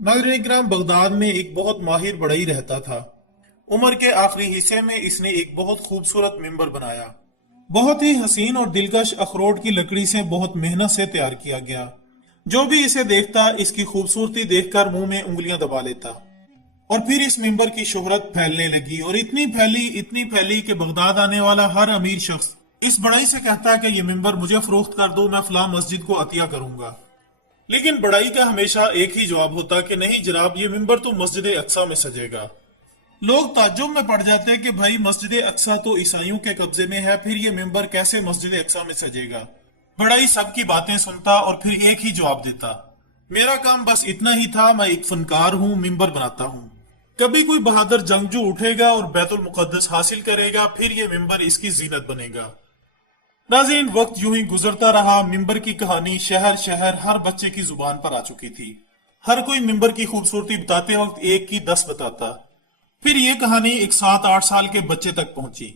नाज़रीन इकराम, बगदाद में एक बहुत माहिर बढ़ई रहता था। उम्र के आखिरी हिस्से में इसने एक बहुत खूबसूरत मिंबर बनाया। बहुत ही हसीन और दिलकश अखरोट की लकड़ी से बहुत मेहनत से तैयार किया गया। जो भी इसे देखता इसकी खूबसूरती देखकर मुंह में उंगलियां दबा लेता। और फिर इस मिंबर की शोहरत फैलने लगी और इतनी फैली कि बगदाद आने वाला हर अमीर शख्स इस बढ़ई से कहता कि ये मिंबर मुझे फरोख्त कर दो, मैं फलां मस्जिद को अतिया करूंगा। लेकिन बड़ाई का हमेशा एक ही जवाब होता कि नहीं जनाब, ये मिंबर तो मस्जिद अक्सा में सजेगा। लोग ताज्जुब में पड़ जाते कि भाई मस्जिद अक्सा तो ईसाइयों के कब्जे में है, फिर ये मिंबर कैसे मस्जिद अक्सा में सजेगा। बड़ाई सबकी बातें सुनता और फिर एक ही जवाब देता, मेरा काम बस इतना ही था, मैं एक फनकार हूँ, मिंबर बनाता हूँ। कभी कोई बहादुर जंगजू उठेगा और बैतुल मुकद्दस हासिल करेगा, फिर ये मिंबर इसकी जीनत बनेगा। नाज़रीन, वक्त यूं ही गुजरता रहा। मिंबर की कहानी शहर शहर हर बच्चे की जुबान पर आ चुकी थी। हर कोई मिंबर की खूबसूरती बताते वक्त एक की 10 बताता। फिर ये कहानी एक 7-8 साल के बच्चे तक पहुंची,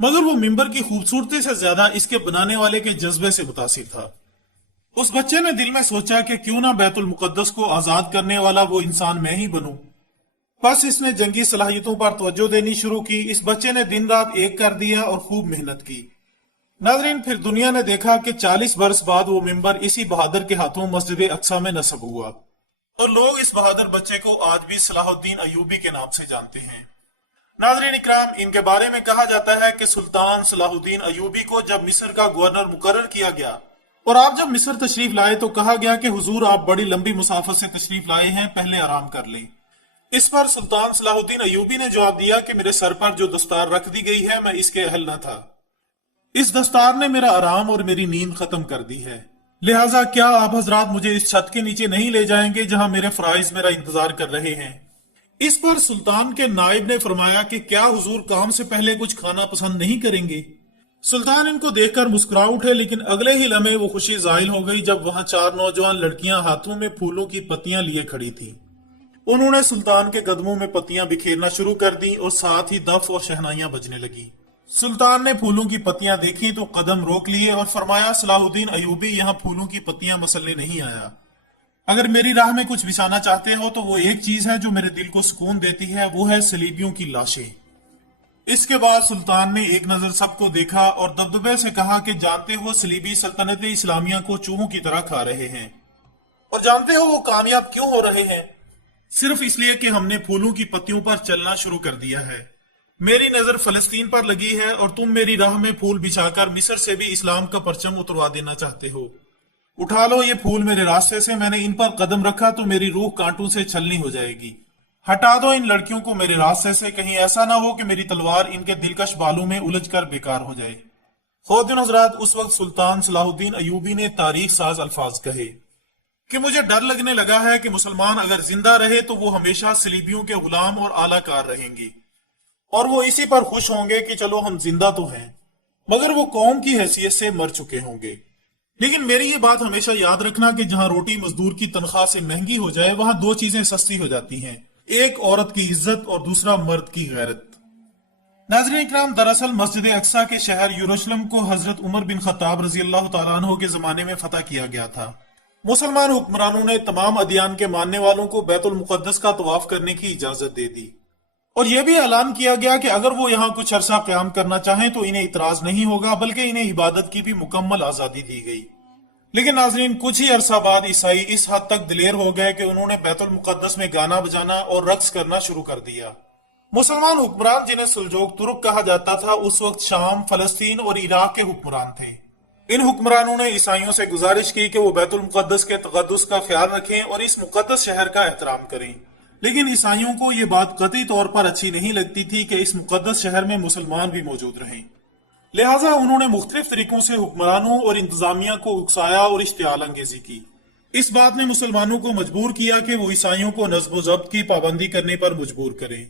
मगर वो मिंबर की खूबसूरती से ज्यादा इसके बनाने वाले के जज्बे से मुतासिर था। उस बच्चे ने दिल में सोचा कि क्यों ना बैतुल मुकद्दस को आजाद करने वाला वो इंसान मैं ही बनूं। बस इसने जंगी सलाहियतों पर तवज्जो देनी शुरू की। इस बच्चे ने दिन रात एक कर दिया और खूब मेहनत की। नाज़रीन, फिर दुनिया ने देखा कि 40 बरस बाद वो मिंबर इसी बहादुर के हाथों मस्जिद अक्सा में नस्ब हुआ और लोग इस बहादुर बच्चे को आज भी सलाहुद्दीन अयूबी के नाम से जानते हैं। नाज़रीन इकराम, इनके बारे में कहा जाता है कि सुल्तान सलाहुद्दीन अयूबी को जब मिस्र का गवर्नर मुकर्रर किया गया और आप जब मिस्र तशरीफ लाए तो कहा गया कि हुजूर आप बड़ी लंबी मुसाफत से तशरीफ लाए हैं, पहले आराम कर लें। इस पर सुल्तान सलाहुद्दीन अयूबी ने जवाब दिया कि मेरे सर पर जो दस्तार रख दी गई है मैं इसके अहल न था। इस दस्तार ने मेरा आराम और मेरी नींद खत्म कर दी है, लिहाजा क्या आप हजरात मुझे इस छत के नीचे नहीं ले जाएंगे जहां मेरे फराइज मेरा इंतजार कर रहे हैं। इस पर सुल्तान के नायब ने फरमाया कि क्या हुजूर काम से पहले कुछ खाना पसंद नहीं करेंगे। सुल्तान इनको देखकर मुस्कुरा उठे, लेकिन अगले ही लम्हे वो खुशी जाहिल हो गई जब वहां 4 नौजवान लड़कियां हाथों में फूलों की पत्तियां लिए खड़ी थी। उन्होंने सुल्तान के कदमों में पत्तियां बिखेरना शुरू कर दी और साथ ही दफ और शहनाइयां बजने लगी। सुल्तान ने फूलों की पत्तियां देखी तो कदम रोक लिए और फरमाया, सलाहुद्दीन अयूबी, यहाँ फूलों की पत्तियां मसलने नहीं आया। अगर मेरी राह में कुछ बिछाना चाहते हो तो वो एक चीज है जो मेरे दिल को सुकून देती है, वो है सलीबियों की लाशें। इसके बाद सुल्तान ने एक नजर सबको देखा और दबदबे से कहा कि जानते हो सलीबी सल्तनत इस्लामिया को चूहों की तरह खा रहे हैं, और जानते हो वो कामयाब क्यों हो रहे हैं? सिर्फ इसलिए कि हमने फूलों की पत्तियों पर चलना शुरू कर दिया है। मेरी नजर फलस्तीन पर लगी है और तुम मेरी राह में फूल बिछाकर मिस्र से भी इस्लाम का परचम उतरवा देना चाहते हो। उठा लो ये फूल मेरे रास्ते से, मैंने इन पर कदम रखा तो मेरी रूह कांटों से छलनी हो जाएगी। हटा दो इन लड़कियों को मेरे रास्ते से, कहीं ऐसा ना हो कि मेरी तलवार इनके दिलकश बालों में उलझ कर बेकार हो जाए। खुद हजरात, उस वक्त सुल्तान सलाहुद्दीन अयूबी ने तारीख साज अल्फाज कहे कि मुझे डर लगने लगा है कि मुसलमान अगर जिंदा रहे तो वो हमेशा सलीबियों के गुलाम और आलाकार रहेंगे और वो इसी पर खुश होंगे कि चलो हम जिंदा तो हैं, मगर वो कौम की हैसियत से मर चुके होंगे। लेकिन मेरी ये बात हमेशा याद रखना कि जहां रोटी मजदूर की तनख्वाह से महंगी हो जाए वहां 2 चीजें सस्ती हो जाती हैं, एक औरत की इज्जत और दूसरा मर्द की गैरत। नाज़रीन इकराम, दरअसल मस्जिद अक्सा के शहर यरूशलेम को हजरत उमर बिन खत्ताब रजी अल्लाह तआला अन्हु के जमाने में फतह किया गया था। मुसलमान हुक्मरानों ने तमाम अदियान के मानने वालों को बैतुल मुकद्दस का तवाफ करने की इजाजत दे दी और यह भी ऐलान किया गया कि अगर वो यहाँ कुछ अरसा क्याम करना चाहें तो इन्हें इतराज नहीं होगा, बल्कि इन्हें इबादत की भी मुकम्मल आजादी दी गई। लेकिन नाजरीन, कुछ ही अरसा बाद ईसाई इस हद तक दिलेर हो गए कि उन्होंने बैतुल मुकद्दस में गाना बजाना और रक्स करना शुरू कर दिया। मुसलमान हुक्मरान, जिन्हें सुल्जोक तुर्क कहा जाता था, उस वक्त शाम, फलस्तीन और इराक के हुक्मरान थे। इन हुक्मरानों ने ईसाइयों से गुजारिश की कि वो बैतुल मुकद्दस के तकद्दुस का ख्याल रखें और इस मुकद्दस शहर का एहतराम करें। लेकिन ईसाइयों को यह बात कतई तौर पर अच्छी नहीं लगती थी कि इस मुकद्दस शहर में मुसलमान भी मौजूद रहें। लिहाजा उन्होंने मुख्तलिफ तरीकों से हुक्मरानों और इंतजामिया को उकसाया और इश्तियाल अंगेजी की। इस बात ने मुसलमानों को मजबूर किया कि वो ईसाइयों को नज्म व ज़ब्त की पाबंदी करने पर मजबूर करें।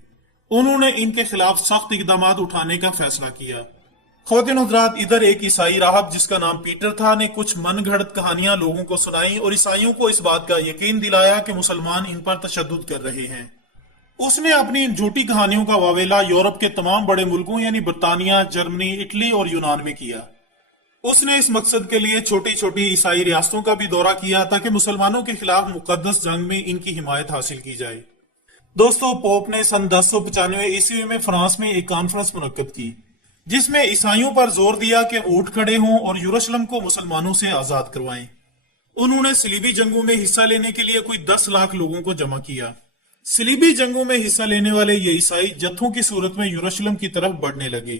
उन्होंने इनके खिलाफ सख्त इकदाम उठाने का फैसला किया। ख़वातीन हज़रात, इधर एक ईसाई राहब जिसका नाम पीटर था ने कुछ मन घड़त कहानियां लोगों को सुनाई और ईसाइयों को इस बात का यकीन दिलाया कि मुसलमान इन पर तशद्दुद कर रहे हैं। उसने अपनी इन झूठी कहानियों का वावेला यूरोप के तमाम बड़े मुल्कों यानी बरतानिया, जर्मनी, इटली और यूनान में किया। اس نے اس مقصد کے لیے چھوٹی چھوٹی عیسائی ریاستوں کا بھی دورہ کیا تاکہ مسلمانوں کے خلاف مقدس جنگ میں ان کی حمایت حاصل کی جائے۔ دوستو، پوپ نے سن 1095 عیسوی میں فرانس میں ایک کانفرنس منعقد کی جس میں عیسائیوں پر زور دیا کہ اٹھ کھڑے ہوں اور یروشلم کو مسلمانوں سے آزاد کروائیں۔ انہوں نے صلیبی جنگوں میں حصہ لینے کے لیے کوئی 10 لاکھ لوگوں کو جمع کیا۔ صلیبی جنگوں میں حصہ لینے والے یہ عیسائی جتھوں کی صورت میں یروشلم کی طرف بڑھنے لگے۔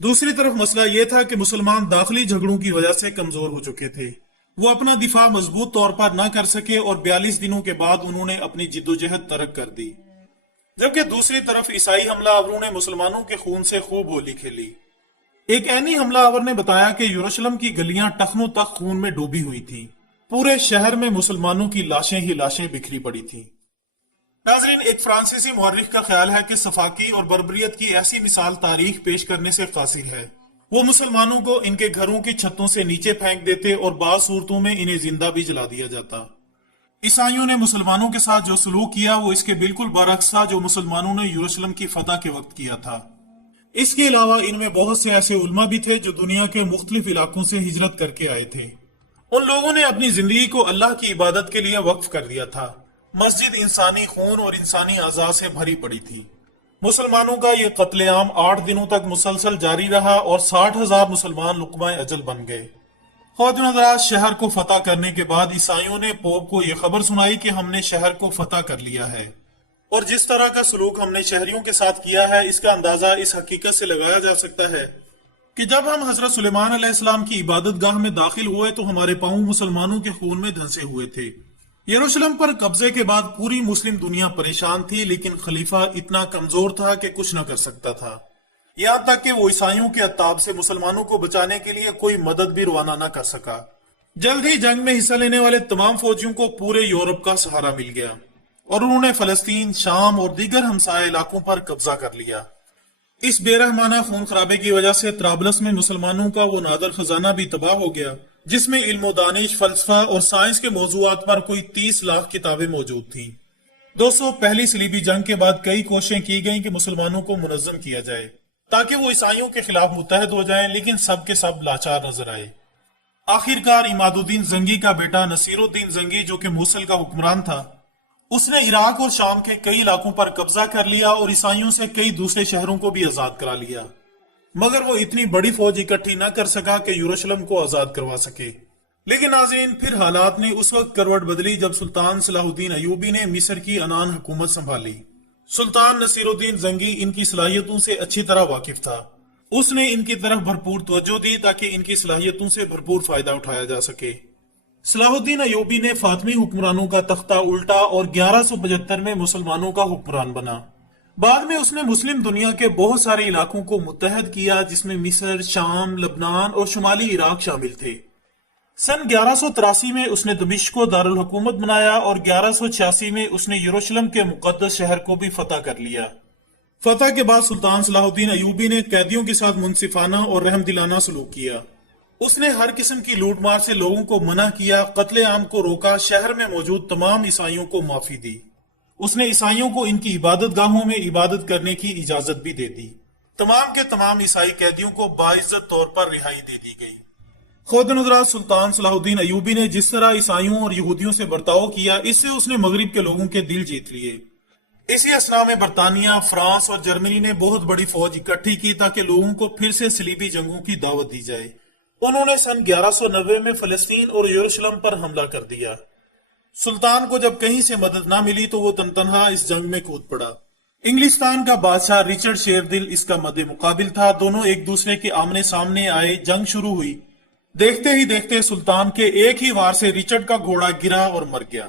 دوسری طرف مسئلہ یہ تھا کہ مسلمان داخلی جھگڑوں کی وجہ سے کمزور ہو چکے تھے۔ وہ اپنا دفاع مضبوط طور پر نہ کر سکے اور 42 دنوں کے بعد انہوں نے اپنی جدوجہد ترک کر دی، جبکہ دوسری طرف عیسائی حملہ آوروں نے مسلمانوں کے خون سے خوب ہولی کھیلی۔ ایک عینی حملہ آور نے بتایا کہ یروشلم کی گلیاں ٹخنوں تک خون میں ڈوبی ہوئی تھیں۔ پورے شہر میں مسلمانوں کی لاشیں ہی لاشیں بکھری پڑی تھیں۔ ناظرین، ایک فرانسیسی مورخ کا خیال ہے کہ صفاقی اور بربریت کی ایسی مثال تاریخ پیش کرنے سے قاصر ہے۔ وہ مسلمانوں کو ان کے گھروں کی چھتوں سے نیچے پھینک دیتے اور بعض صورتوں میں انہیں زندہ بھی جلا دیا جاتا۔ عیسائیوں نے مسلمانوں کے ساتھ جو سلوک کیا وہ اس کے بالکل برعکس تھا جو مسلمانوں نے یروشلم کی فتح کے وقت کیا تھا۔ اس کے علاوہ ان میں بہت سے ایسے علماء بھی تھے جو دنیا کے مختلف علاقوں سے ہجرت کر کے آئے تھے۔ ان لوگوں نے اپنی زندگی کو اللہ کی عبادت کے لیے وقف کر دیا تھا۔ مسجد انسانی خون اور انسانی اعضاء سے بھری پڑی تھی۔ مسلمانوں کا یہ قتل عام 8 دنوں تک مسلسل جاری رہا اور 60,000 مسلمان لقمہ اجل بن گئے۔ خواتین حضرات، شہر کو فتح کرنے کے بعد عیسائیوں نے پوپ کو یہ خبر سنائی کہ ہم نے شہر کو فتح کر لیا ہے، اور جس طرح کا سلوک ہم نے شہریوں کے ساتھ کیا ہے اس کا اندازہ اس حقیقت سے لگایا جا سکتا ہے کہ جب ہم حضرت سلیمان علیہ السلام کی عبادت گاہ میں داخل ہوئے تو ہمارے پاؤں مسلمانوں کے خون میں دھنسے ہوئے تھے۔ یروشلم پر قبضے کے بعد پوری مسلم دنیا پریشان تھی، لیکن خلیفہ اتنا کمزور تھا کہ کچھ نہ کر سکتا تھا، یہاں تک کہ وہ عیسائیوں کے عتاب سے مسلمانوں کو بچانے کے لیے کوئی مدد بھی روانہ نہ کر سکا۔ جلد ہی جنگ میں حصہ لینے والے تمام فوجیوں کو پورے یورپ کا سہارا مل گیا اور انہوں نے فلسطین، شام اور دیگر ہمسائے علاقوں پر قبضہ کر لیا۔ اس بے رحمانہ خون خرابے کی وجہ سے طرابلس میں مسلمانوں کا وہ نادر خزانہ بھی تباہ ہو گیا جس میں علم و دانش، فلسفہ اور سائنس کے موضوعات پر کوئی 30 لاکھ کتابیں موجود تھیں۔ دوستو، پہلی صلیبی جنگ کے بعد کئی کوششیں کی گئیں کہ مسلمانوں کو منظم کیا جائے تاکہ وہ عیسائیوں کے خلاف متحد ہو جائیں، لیکن سب کے سب لاچار نظر آئے۔ آخرکار عماد الدین زنگی کا بیٹا نصیر الدین زنگی، جو کہ موصل کا حکمران تھا، اس نے عراق اور شام کے کئی علاقوں پر قبضہ کر لیا اور عیسائیوں سے کئی دوسرے شہروں کو بھی آزاد کرا لیا، مگر وہ اتنی بڑی فوج اکٹھی نہ کر سکا کہ یروشلم کو آزاد کروا سکے۔ لیکن ناظرین، پھر حالات نے اس وقت کروٹ بدلی جب سلطان صلاح الدین ایوبی نے مصر کی عنان حکومت سنبھالی۔ سلطان نصیر الدین زنگی ان کی صلاحیتوں سے اچھی طرح واقف تھا۔ اس نے ان کی طرف بھرپور توجہ دی تاکہ ان کی صلاحیتوں سے بھرپور فائدہ اٹھایا جا سکے۔ صلاح الدین ایوبی نے فاطمی حکمرانوں کا تختہ الٹا اور 1175 میں مسلمانوں کا حکمران بنا۔ بعد میں اس نے مسلم دنیا کے بہت سارے علاقوں کو متحد کیا جس میں مصر، شام، لبنان اور شمالی عراق شامل تھے۔ سن 1183 میں اس نے دمشق کو دارالحکومت بنایا اور 1186 میں اس نے یروشلم کے مقدس شہر کو بھی فتح کر لیا۔ فتح کے بعد سلطان صلاح الدین ایوبی نے قیدیوں کے ساتھ منصفانہ اور رحم دلانہ سلوک کیا۔ اس نے ہر قسم کی لوٹ مار سے لوگوں کو منع کیا، قتل عام کو روکا، شہر میں موجود تمام عیسائیوں کو معافی دی۔ اس نے عیسائیوں کو ان کی عبادت گاہوں میں عبادت کرنے کی اجازت بھی دے دی۔ تمام کے تمام عیسائی قیدیوں کو باعزت طور پر رہائی دے دی گئی۔ خواتین حضرات، سلطان صلاح الدین ایوبی نے جس طرح عیسائیوں اور یہودیوں سے برتاؤ کیا، اس سے اس نے مغرب کے لوگوں کے دل جیت لیے۔ اسی اثنا میں برطانیہ، فرانس اور جرمنی نے بہت بڑی فوج اکٹھی کی تاکہ لوگوں کو پھر سے صلیبی جنگوں کی دعوت دی جائے۔ انہوں نے سن 1190 میں فلسطین اور یروشلم پر حملہ کر دیا۔ سلطان کو جب کہیں سے مدد نہ ملی تو وہ تنہا اس جنگ میں کود پڑا۔ انگلستان کا بادشاہ رچرڈ شیردل اس کا مد مقابل تھا۔ دونوں ایک دوسرے کے آمنے سامنے آئے، جنگ شروع ہوئی۔ دیکھتے ہی دیکھتے سلطان کے ایک ہی وار سے رچرڈ کا گھوڑا گرا اور مر گیا۔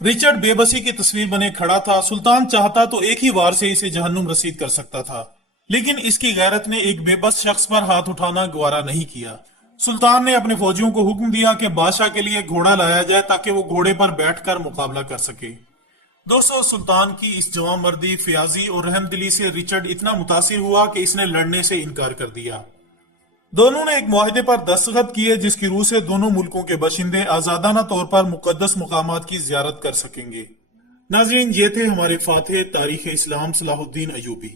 رچرڈ بے بسی کی تصویر بنے کھڑا تھا۔ سلطان چاہتا تو ایک ہی وار سے اسے جہنم رسید کر سکتا تھا، لیکن اس کی غیرت نے ایک بے بس شخص پر ہاتھ اٹھانا گوارا نہیں کیا۔ سلطان نے اپنے فوجیوں کو حکم دیا کہ بادشاہ کے لیے گھوڑا لایا جائے تاکہ وہ گھوڑے پر بیٹھ کر مقابلہ کر سکے۔ دوستو، سلطان کی اس جواں مردی، فیاضی اور رحم دلی سے رچرڈ اتنا متاثر ہوا کہ اس نے لڑنے سے انکار کر دیا۔ دونوں نے ایک معاہدے پر دستخط کیے جس کی روح سے دونوں ملکوں کے باشندے آزادانہ طور پر مقدس مقامات کی زیارت کر سکیں گے۔ ناظرین، یہ تھے ہمارے فاتح تاریخ اسلام صلاح الدین ایوبی۔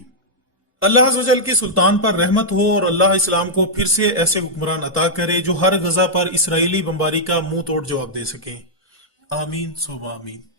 اللہ عز و جل کے سلطان پر رحمت ہو اور اللہ اسلام کو پھر سے ایسے حکمران عطا کرے جو ہر غزہ پر اسرائیلی بمباری کا منہ توڑ جواب دے سکیں۔ آمین ثم آمین۔